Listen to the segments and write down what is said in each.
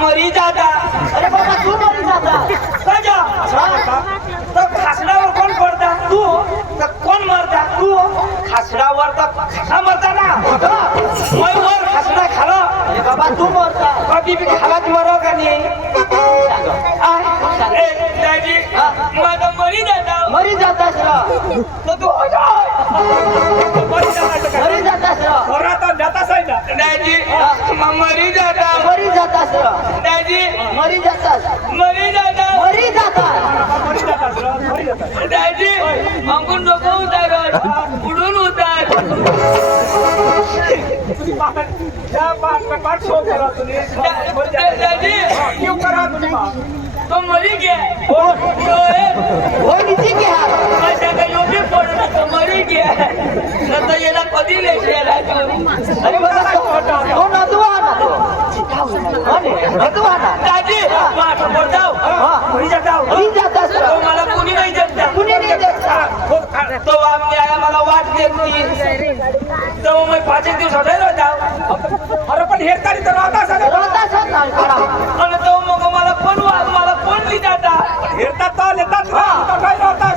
मरी जाता. अरे बाबा तू मरी जाता. कजा तो खासडावर कोण पडता तू तर कोण मरता तू खासडावर तर खासा मरता ना मैं वर खासडा खालो. अरे बाबा तू मरता. कधी बी खालात मरो का नाही. दादी माझा मरी जाता. मरी जातास रा. तो तू मरी जातास रा. दादी मरी जाता. मरी जातास रा. दादी मरी जातास. मरी जाता. मरी जातास. दादी अंकुन नको उतार उडून उतार. दादी तो मरी गया. हो नीचे घ्या. माझ्या काही योग्य पडला तो मरी गया. नंतर याला कधी लेशेला तू. अरे बाबा तो नदवा ना तो. नदवा ना. दादी पाठ पडताव मरी जाताव. मरी जातास रा. तो मला कुणी नाही देत. कुणी नाही देत. तो आम्ही आया मला वाट देत तो मी 5 दिवस हटायला होता. अरे पण हे तरी तर होता रोतास होता काढा. आणि तो मग मला कोण लिहिता हेरतात तो लेतात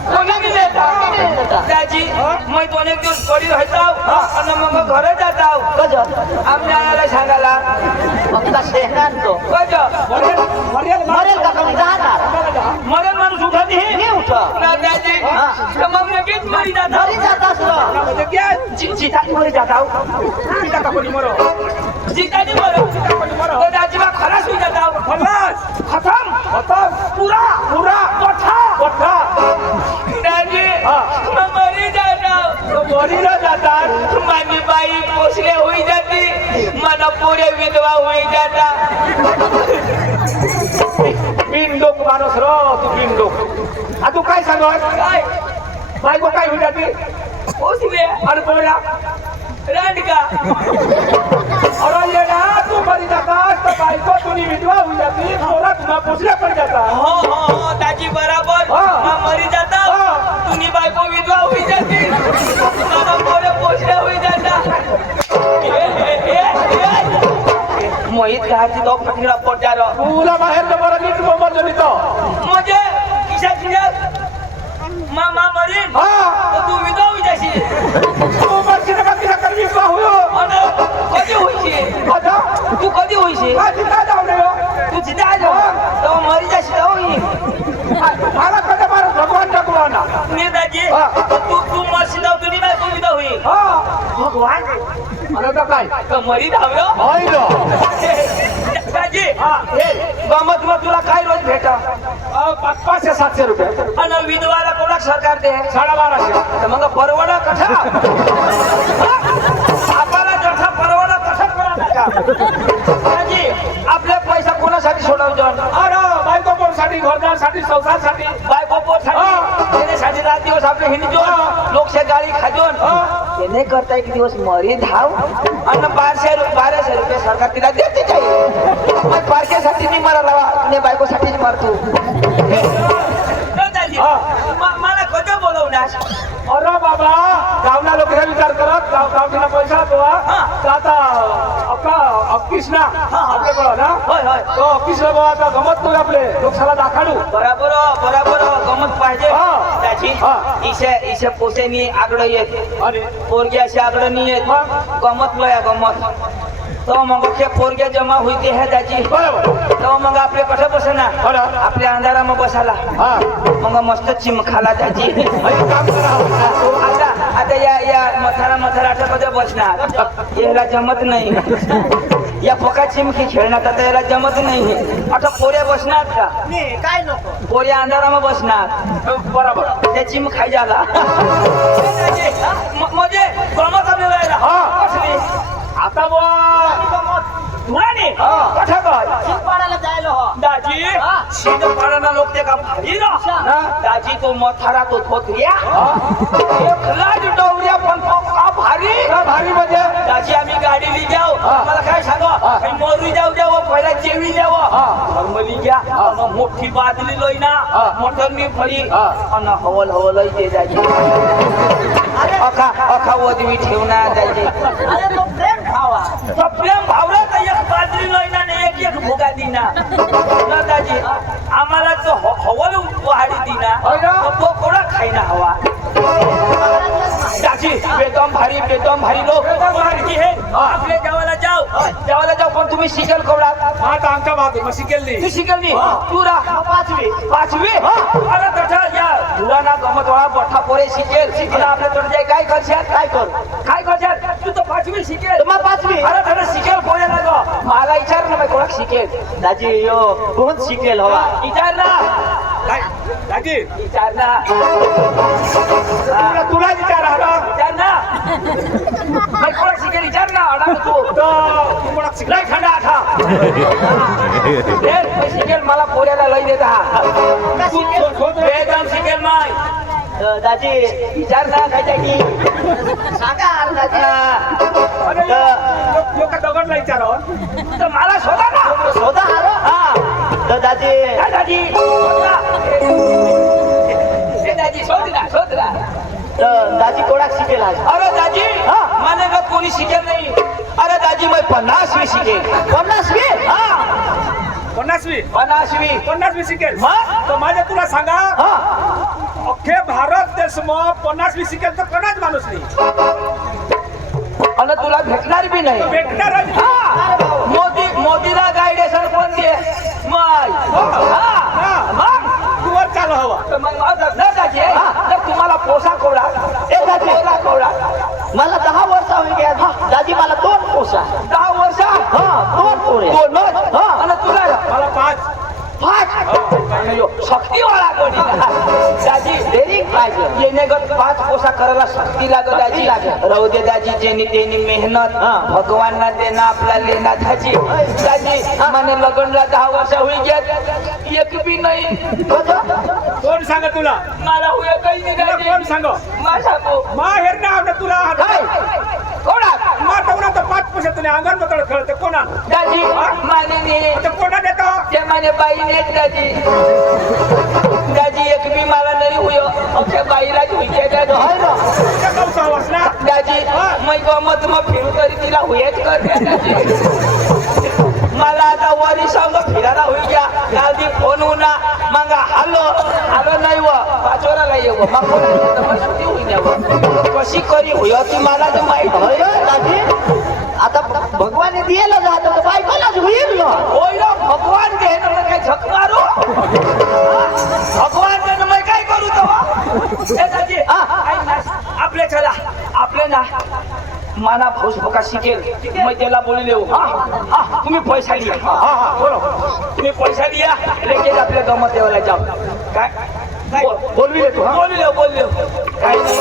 कोणी बी लेतात. त्याची मी 2 दिवस पडी राहताव आणि मग घरे जाताव. कज आमच्या आयाला सांगायला फक्त शेहरान तो कज मरेल का कमी जाणार. मरण माणूस उठा नाही नाही उठा. ना त्याची तर मग लगेच मरी जाता. मरी जातास रा. जितानी मरी जाताव. जितानी मरो तो त्याची बा खलास होई जाताव. खतम पुरा कोठा दादी मरी जाताव. माझी बाई पोसले होई जाती. मला पुरे विधवा होई जाता. बिनडोक माणूस रो तू बिनडोक. तू काय सांगत काय बायको काय होईल ती पोसले आणि पोरा रांडका. अरे ये ना तू मरी जातास तर बायको तुझी विधवा होऊन जाती. पोरा तुला पोचल्या पण जाता. हो दाजी बराबर मरी जाता. तुम्ही बायको विधवा होई जाती. मला पोरे पोसले होई जाता. मोहित घाटी तो फटीला पडणार. तुला बाहेर तर बरं नीट मोबाईल जमी तो म्हणजे खिशात मामा मरीन तर तू विधवा होई जाशील. मोबाईलची नका तिला कर विधवा होयो. आणि कधी होईशी आता तू कधी होईशी काय तिथं जाऊ नये हो. तू जिथे आलो तेव्हा मरी जाशील. होई मला कधी मारू भगवान टाकवाना. दाजी तू मरशील तुझी बायको विधवा होईल. भगवान अरे तर काय मरी धावलो. होईल दाजी गमत मग तुला काय रोज भेटा 500-700 रुपये आणि विधवाला कोणा सरकार दे 1200. तर मग परवडा कसा आपल्याला जसा परवडा तसा करा. दाजी आपले पैसा कोणासाठी सोडवतो. अरे बायको पोरसाठी घरदारसाठी संसारसाठी बायको पोटसाठी त्याच्यासाठी रात दिवस आपले हिंडतो लोकशा गाडी खाजून त्याने करता एक दिवस मरी धाव आणि 1200 रुपये सरकार तिला देते काही पारख्यासाठी मी मला लावा आणि बायकोसाठीच मारतो. मला कधी बोलवणार. अरे बाबा गावना लोक हे विचार करत गावठीला पैसा तो आता कृष्णा आपल्याकडं ना होय होय तो कृष्ण बाबा आता गमत तो आपले लोकशाला दाखवू. बरोबर गमत पाहिजे. त्याची इशे पोसेनी आगडं येत आणि पोरगी अशी आगडं नाही येत. गमत लोया गमत तो मग पोरग्या जमा होते है त्याची. बरोबर तो मग आपले कसे बसना आपल्या अंधारा मग बसाला मग मस्त चिमखाला त्याची. काम करा. आता या मथारा आठवड्या बसणार याला जमत नाही. या फोका चिमकी खेळण्यात आता याला जमत नाही. आता पोऱ्या बसणार का काय नको. पोऱ्या अंधारामध्ये बसणार बरोबर त्या चिम खाई झाला. म्हणजे गमत आपल्याला आता धुराने कथा काय शिवपाडाला जायला हो. दाजी शीत पाडाना लोक ते का भारी ना दाजी तो मथारा तो थोतऱ्या एक लाज डवऱ्या पण तो का भारी म्हणजे दाजी आम्ही गाडी ली जाऊ मला काय सांगा मोरू जाऊ द्यावं पहिला जेवी द्यावं धर्मली घ्या मोठी बादली लोय ना मोटर मी फरी अन हवल इथे दाजी अखा वदवी ठेवणार दाजी. अरे तो प्रेम खावा. तो प्रेम भावरा का एक बादली लोय ना एक भोगा दिना आपले जेवायला जाऊ पण तुम्ही शिकेल कोवडा मा तर आमच्या बाजू मग शिकेल तू नाही शिकेल नाही तू राह पाचवी अरे तठा या तुला ना गमत वाळा बठ्ठा पोरे शिकेल शिकेल आपल्या तोड जाय काय करशात काय करशात तू तर पाचवी शिकेल मग पाचवी अरे तठा शिकेल पोरे ना ग मला विचार ना कोणा शिकेल दाजी यो कोण शिकेल हवा विचार ना काय दाजी विचार ना तुला विचार आला विचार ना मग कोणा शिकेल विचार ना अडा तू तू कोणाक शिकला लय खंडा आठा शिकेल मला पोऱ्याला लई देता वेदम शिकेल माय दाजी विचार ना काय की सांगा दाजी लोक दगडला विचार तर मला शोधा ना शोधा हा तर दाजी काय दाजी दाजी शोध ना तर दाजी कोणाक शिकेल आज अरे दाजी माने का कोणी शिकेल नाही अरे दाजी मैं 50वी शिकेल 50वी हा 50वी शिकेल मग? तर माझ्या तुला सांगा हा अख्खे भारत देश मग 50वी शिकेल तर कोणाच माणूस नाही आणि तुला भेटणार बी नाही भेटणार हा मोदीला गायडेशन कोण दे मग तू वर चालू हवा तर मग माझं न दाजी तर तुम्हाला पोसा कोवडा पोसा कोवडा मला 10 वर्ष होईल गया दाजी मला 2 पोसा 10 वर्ष हा 2 पोरे दोनच आणि तुला मला 5 शक्ती वाला कोणी दाजी व्हेरी पाहिजे येणे गत 5 पोसा करायला शक्ती लागत दाजी राहू दे दाजी जेनी तेनी मेहनत भगवान ना देना आपला लेना दाजी माने लग्नला 10 वर्ष होई गेत एक बी नाही कोण सांग तुला मला हुए काही नाही तुला दाजी कोण सांग माझा मा हेर ना आवडत तुला काय कोणा मा तवना तर 5 पैसे तुला अंगण बतळ खेळते कोणा दाजी माने ने ते कोणा देतो ते माने बाई ने दाजी एक बी मला नाही हुयो अख्या बाईला हुई ना दाजी मैं गमत मग फिरू तरी तिला हुयच करते दाजी मला आता वरी सांग फिरायला होई गया आधी फोन उना मग आलो नाही व पाचोराला येऊ मग सुट्टी होई द्यावं कशी करी हुय ती मला तर माहित दाजी आता भगवान दिएला जात तर बायकोलाच होईल ना होय ना भगवान दे ना काय झक मारू भगवान दे ना मैं काय करू तेव्हा दाजी आपले चला आपले ना माना भाऊस बका शिकेल मैं त्याला बोलले तुम्ही पैसा लिया बोलो तुम्ही पैसा लिया लेके आपल्या गमत देवाला जाऊ काय बोलवी तू बोलले काय नाही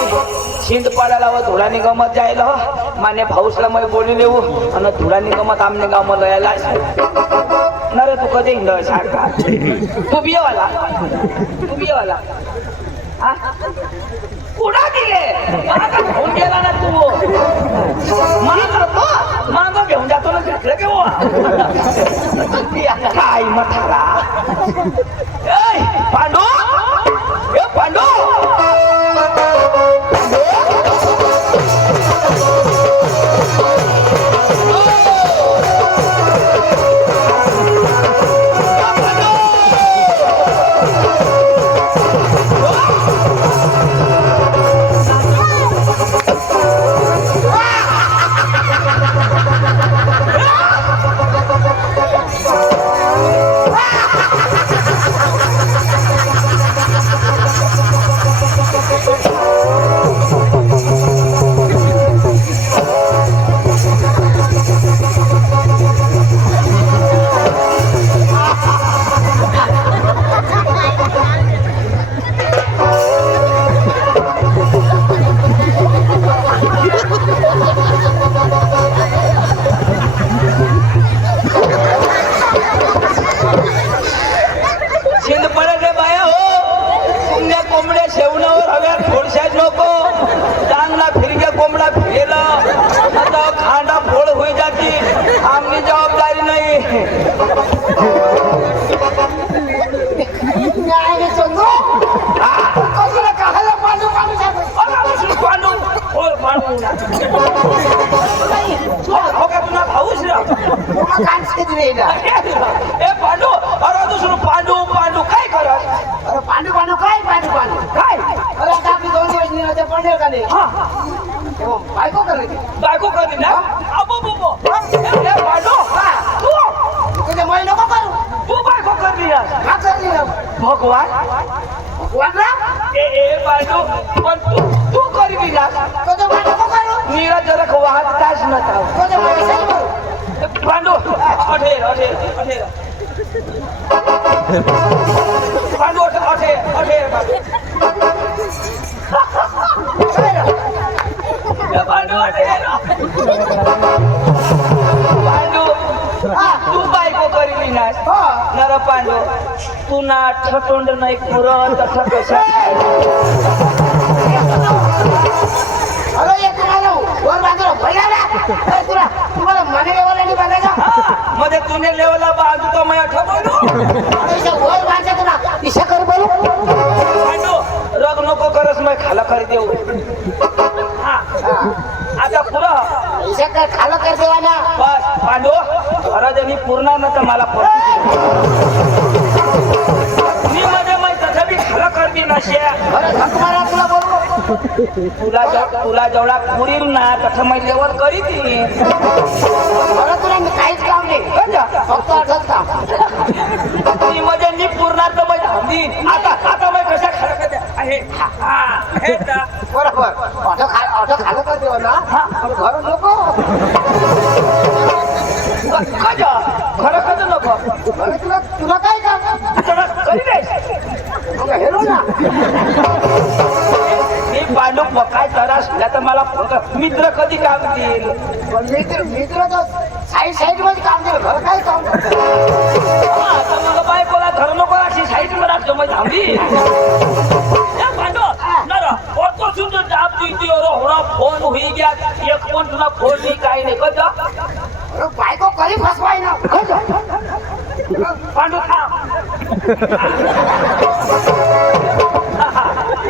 शिंद पाडायला व धुळानी गमत जायला माने भाऊसला मैं बोलू लेऊ आणि धुळानी गमत आमने गाव लयाला नरे तू कधी हिंद सारखा तू बियवाला कुठा गेले घेऊन गेला ना तू माग घेऊन जातो ना घेतलं केव्हा काय मठारा पांडू पांडू पांडू अरे दुसरं पांडू काय करत पांडू काय काय अरे आता आपली 2 दिवस निराच्या पंढर का नाही हा बायको करायची बायको बायको कधी ना अबो बोबो ए पांडू तुझे मै नको करू तू बायको कधी ना का करली ना भगवान वाटला ए पांडू पण तू करी ना तुझे मै नको करू नीरा जरा वाहत तास न थाव तुझे मै सही करू पांडू अठेर पांडू अठेर पांडू तू बायको करीली ना नर पांडू तू ना ठतोंड नाही पुरत कशा अरे ये तुम्हाला वर बाजूला भैया ना तुला तुम्हाला मने लेवलला नाही बांधायचा मध्ये तुने लेवला बाजू तो मैं ठबलो अरे इथे वर बांधायचं तुला इशा कर बोलू पांडू रग नको करस मैं खाला कर देऊ हा आता पुरं इशा कर खाला कर देवा ना बस पांडू घराजनी पूर्ण न तर मला मी मध्ये मैं तसं बी खाला कर दी नशे अरे धक मारा तुला बोलू तुला जेवढा पुरील ना तसं मैं लेवल करी ती अरे तुला मी काहीच काम नाही फक्त असंच काम ती मध्ये मी पूर्ण तर मैं धांदी आता मैं कशा खाला कर आहे हे तर बरोबर ऑटो खाला कर देवा ना घर नको खरं कसं नको अरे तुला काय काम करी नाही तुला हेरो ना मी पांडू काय त्रास तर मला मित्र कधी काम देईल पण मित्र तर साईड मध्ये काम दिलं घर काय काम आता मला बायकोला घर नको अशी साईड वर राखतो मग थांबली पांडू ना ऑटो सुंदर जाब दिली होरा फोन होई गया एक पण तुला फोन नाही काही नाही कधी अरे बायको कधी फसवाय ना पांडू थांब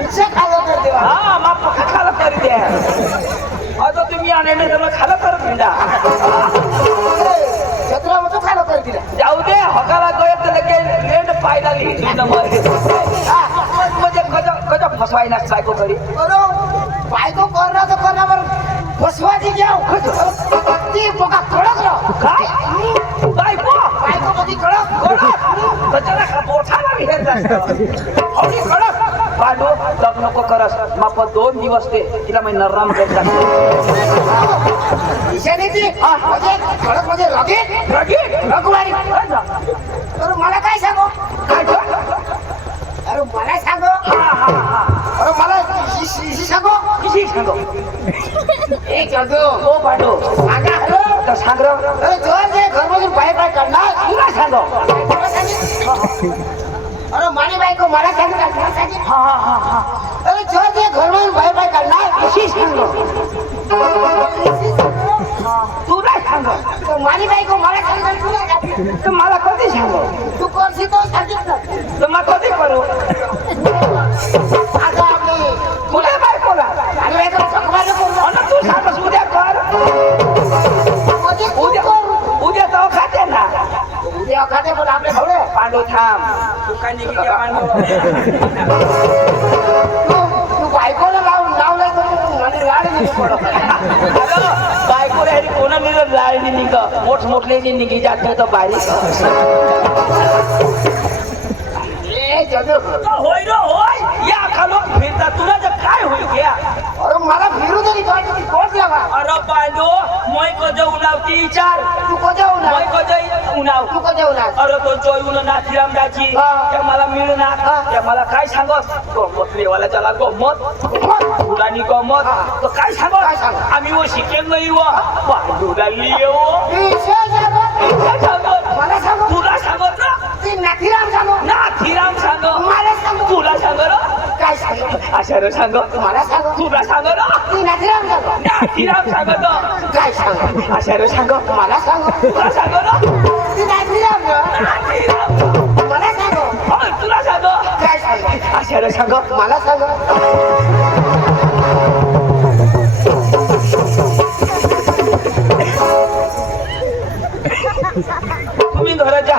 इच्छा खाला कर देवा हा मग खाला कर द्या आता तुम्ही आले नाही तर मग खाला करत नाही छत्रा मग खाला कर दिला जाऊ दे हकाला गय तर लगेच लेंड पाय लागली म्हणजे कजा फसवाय ना बायको करी अरे बायको करणार तर करणार फसवायची घ्याव ती बघा कडक राह काय बायको बायको कधी कडक कचरा मोठा लागली हवडी कडक पांडू लग्न नको करस माप 2 दिवस ते तिला मी नरम करता ईशानी ती म्हणजे कडक म्हणजे रगीट रघुवारी अरे मला काय सांगू अरे मला सांगू अरे मला इशी सांगू किशी सांगो ए जगू ओ पांडू सांगा आता सांग रे अरे जोर दे घरमधून बाहेर काय काढणार तुला सांगो अरे माने बायको मला सांगितलं हा अरे जोर दे घरमधून बाहेर काय काढणार किशी सांगो तुला सांगो माने बायको मला सांगितलं तर मला कधी सांगो तू करशी तो सांगितलं तर मग कधी करू आता आपली तुला बायकोला माने बायको चकवायला बोललो आणि तू सांगस उद्या कर उद्या तो खाते ना उद्या खाते पण आपले भावडे पांडू थांब तू काय निघी घ्या पांडू तू बायकोला लावलंय तर म्हणजे लाड नाही पडत बायको रे कोणा निघत लाळणी निघ मोठमोठले निघी जाते तर बारीक ए जगू होय रे होय या खालो फिरता तुला जर काय होईल घ्या अरे मला फिरू तरी ती कोण लावा अरे पांडू मोय को उनावती विचार तू कधी होणार मोय को उनाव तू कधी होणार अरे तो जोईन नाथीराम दाची त्या मला मिळणार त्या मला काय सांगस गमत लेवाला त्याला गमत फुलानी गमत तर काय सांगस आम्ही वो शिकेल नाही व पांडूला लियो मला सांगू तुला सांगत ना ती नाथीराम सांगू नाथीराम सांग मला सांगू तुला सांग काय सांगू आशार सांग मला सांगू तुला सांग ती नाथीराम सांगू नाथीराम सांगत काय सांगू आशार सांग मला सांगू तुला सांग ती नाथीराम नाथीराम मला सांगू तुला सांग काय सांगू आशार सांग मला सांगू तुम्ही घरात जा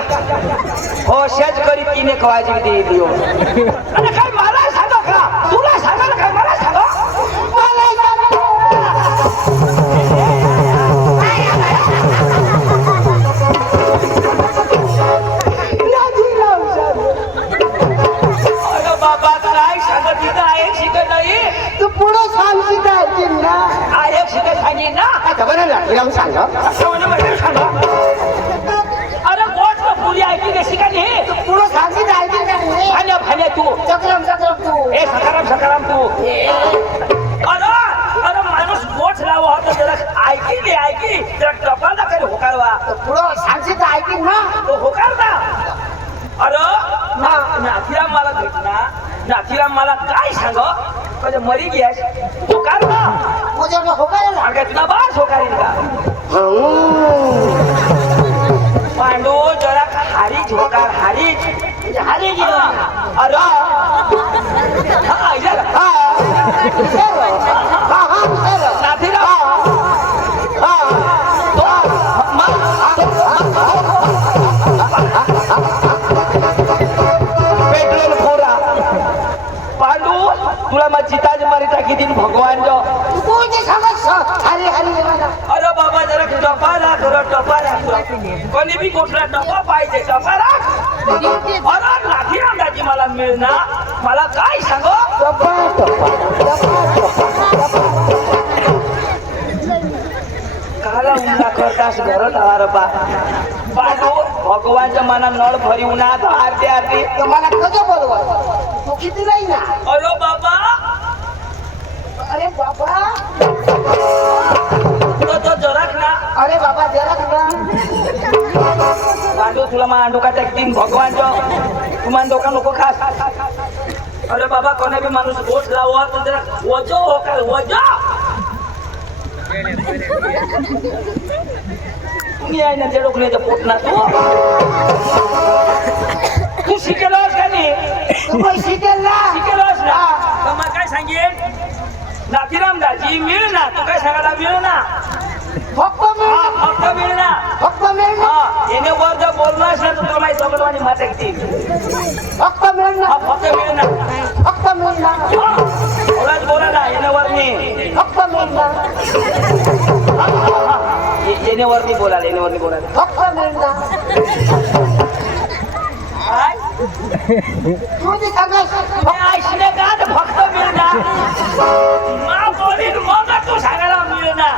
हो शेज करी तिने खवायची दे दियो आणि काय मला सांगा का तुला सांगा काय मला सांगा मला सांगू देशी का नाही पुढं सांगित ऐकतील का नाही? भाण्या भाण्या तू चक्रम तू ए सकाराम तू अरे अरे माणूस मोठ लावा होता त्याला ऐकी त्याला टपाला काही होकारवा पुढं सांगित ऐकतील ना? तो होकार ना अरे नाथीराम मला भेटना नाथीराम मला काय सांग म्हणजे मरी गॅस होकार ना तुझ्याकडे हो काय ना? अगं तुला बास होकारीन का पांडू जरा हारीच होकार हारीच हारी गेलो. अरे हा इधर हा नाथीराम हा पेट्रोल फोरा पांडू तुला मग चिताज मारी टाकी दिन भगवान जो तू जे सांगत हारी मला अरे बाबा जरा टपा राख कोणी बी कुठला टपा पाहिजे टपा राख अरे नाथीराम दाजी मला मिळणार मला काय सांगो काला उन्हा करतास घरात आला बा पांडू भगवानच्या मना नळ भरी उन्हात आरती तर मला कधी बोलवा तू किती नाही ना अरे बाबा अरे बाबा तो जराक ना अरे बाबा जरा तुला पांडू तुला मा अंडू का दिन भगवान जो तुम्हाला दोका नको खास अरे बाबा कोणी बी माणूस गोठ लावा तर जरा वजो हो काय वजो तुम्ही आहे ना ते डोकण्याचं पोटना तू शिकेलोस का नाही तू काही शिकेल ना शिकेलोस ना तर मग काय सांगेन नाथीराम दाजी मिळ ना तू काय सांगायला मिळ ना फक्त हा फक्त मिळ ना मिळ ना हा येणे वर जर बोललो असलं तर तुला माहिती सोबतवानी माता किती फक्त मिळ ना हा फक्त मिळ ना फक्त मिळ ना थोडाच बोला ना येण्यावर नाही फक्त मिळ ना येण्यावरती बोलायला फक्त मिळ ना काय तू जे सांगत ऐकले का तर फक्त मिळणार मा बोलीन मग तू सांगायला मिळणार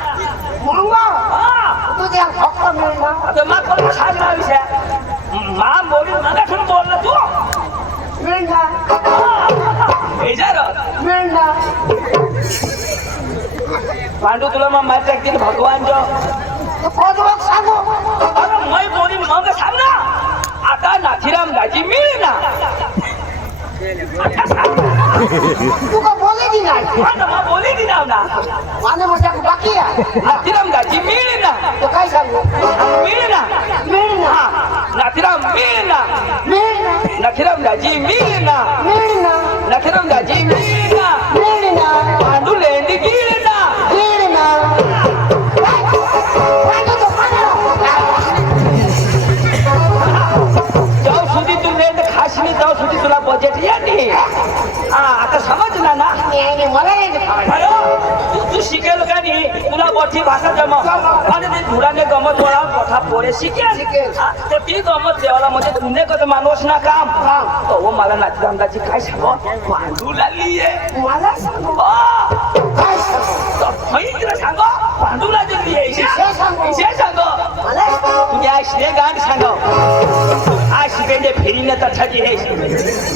मग हा तू जे फक्त मिळ ना आता मा कोण सांगला विषय मा बोलीन मग ठेवून बोलला तू मिळ ना विचार मिळ ना पांडू तुला मग माहिती टाकतील भगवान जो तू कोण मग सांगू अरे मै बोलीन मग सांग ना आता नाथीराम दाजी मिळ ना आता सांग ना. तू का बोलेली नाही आता मग बोली दिनाव ना माझं म्हणतात बाकी आहे नाथीराम दाजी मिळ ना तू काय सांगू मिळ ना मिळ ना नाथीराम मिळ ना मिळ ना नाथीराम दाजी मिळ ना मिळ ना नाथीराम दाजी मिळ ना मिळ ना पांडू लेंडी गिळ ना मिळ ना जाऊ सुधी तू लेंड खासनी जाऊ सुधी तुला बजेट येते हा आता समजला ना मला नाही अरे तू शिकेल का नाही तुला मोठी भाषा जमा आणि ते धुडाने गमत वळा मोठा पोरे शिकेल शिकेल. हा, तर ती गमत देवाला म्हणजे तुने कसं माणूस ना काम तो हो मला नाथीरामदाची काय सांगो पांडूला लिये मला सांगू काय सांगू सांगो पांडूला जे लिये विषय सांगू. सांगो मला सांगू तुम्ही ऐकले गाण सांगो आज शिकायचे फेरीने तर ठगी हे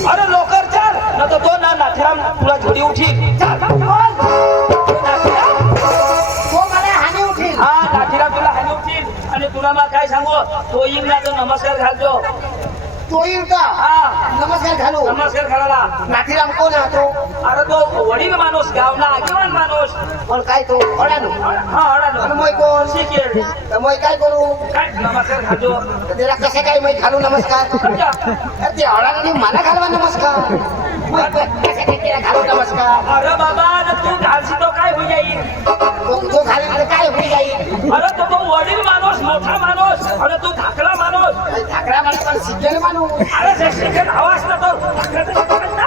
अरे लवकर चाल न तर तो ना नाथीराम तुला झोडी उठी चाल नाथीराम तो मला हानी उठील हा नाथीराम तुला हानी उठील आणि तुला मग काय सांगू तो येईल ना तो नमस्कार घालतो तो येईल का हा नमस्कार घालू नमस्कार घालायला नाथीराम कोण आहे तो अरे तो वडील माणूस गावना आजीवन माणूस पण काय तो अडाणू हा आणि अडा मग कोण शिकेल तर मग काय करू काय नमस्कार घालतो तर त्याला कसं काय मग घालू नमस्कार समजा. तर ते अडाणी मला घालवा नमस्कार मग कसं काय त्याला घालू नमस्कार अरे बाबा आता तू घालशी तो काय होई जाईल तो घालील तर काय होईल जाईल अरे तो वडील माणूस मोठा माणूस अरे तू धाकला माणूस ठाकरा मला पण शिकेल मानू अरे जे शिकेल हवा असला तर धाकला तर शिकेल ना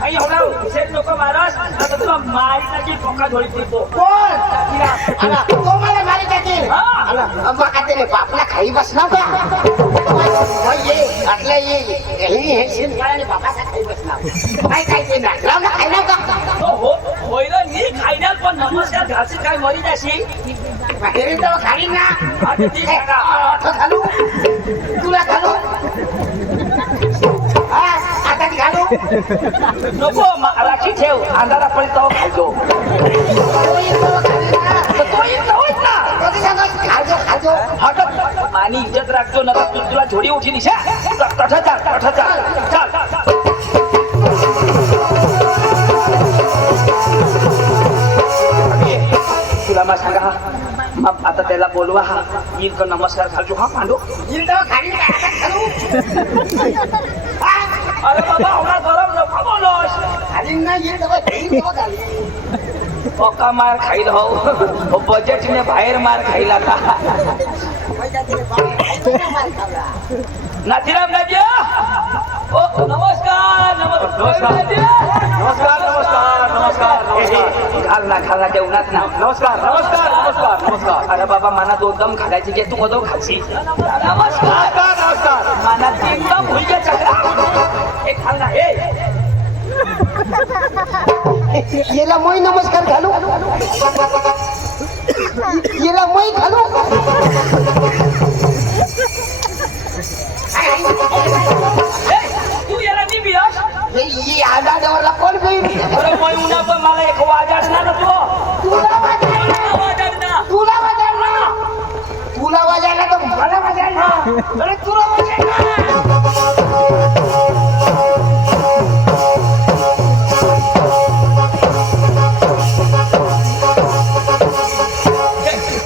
काही एवढा विशेष लोक मारस आता तुला मारीची ठोका धोळी फिरतो कोण आला, तो मला मारी टाकेल हा. आला, मग आता ते बापला खाई बसणार का मग ये म्हटलं ये हे शिंदे आणि बापाचा खाई बसणार काय काय ते नाटलावला खायला का तो होईल नी खायला पण नमस्कार घालशी काय मरी जाशी बाहेर तर खाली ना आता ती सांगा घालू तुला घालू नको राखी ठेव अंधारा पडली तेव्हा खायचो तो येत होत ना हटत मानी इज्जत राखतो नका तुला झोडी उठी निशा तठा चाल तुला मग सांगा मग आता त्याला बोलवा हा येईल का नमस्कार घालतो हा मांडू अरे बाबा एवढा गरम नको बोलोस पक्का मार खाईल हो बजेटने बाहेर मार खाईल आता नाथीराम राजे ओ नमस्कार घाल ना जेवणात ना नमस्कार अरे बाबा मना दोन दम खायची जे तू मधो खाशी नमस्कार मना तीन दम भुलके चक्रा एक खाल ना हे याला moi नमस्कार घालू याला moi घालू तू याला नी बियास ही आदाडावरला कोण घेईल अरे moi उन्हा पण मला एक वाजाच ना तू तुला वाजायला तर मला वाजायला अरे तुला वाजायला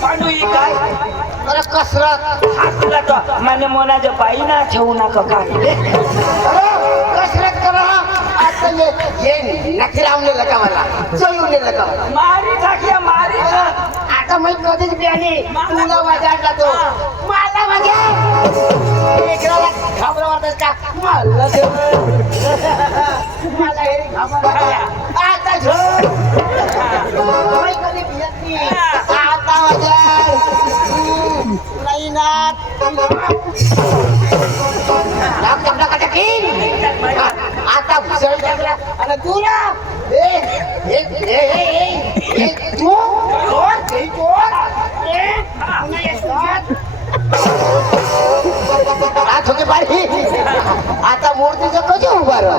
पांडू ही काय अरे कसरत तुला तर माने मोनाच्या बाई ना ठेवू नका काय कसरत करा आता ये नखरावने लगा मला चळूने लगा मारी टाकिया मारी आता मी कधीच बियाणे तुला वाजायला तो मला वाजा एकराला घाबरा वाटत का मला दे मला हे घाबरा आता झोड मी कधी बियत नाही आता वाजा नाही ना आता भुसळ टाकला आणि तुला तू आता मूर्तीचं कधी उभा राह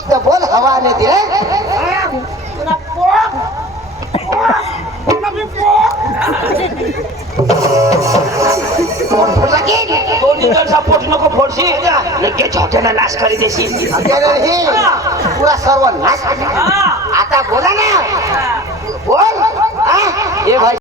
तर बोल हवा नाही दिले दोन दिवसाचा पोट नको फोडशी लगेच हॉटेलला नाश करी देशी पुरा सर्व नाश आता बोला ना बोल ए भाई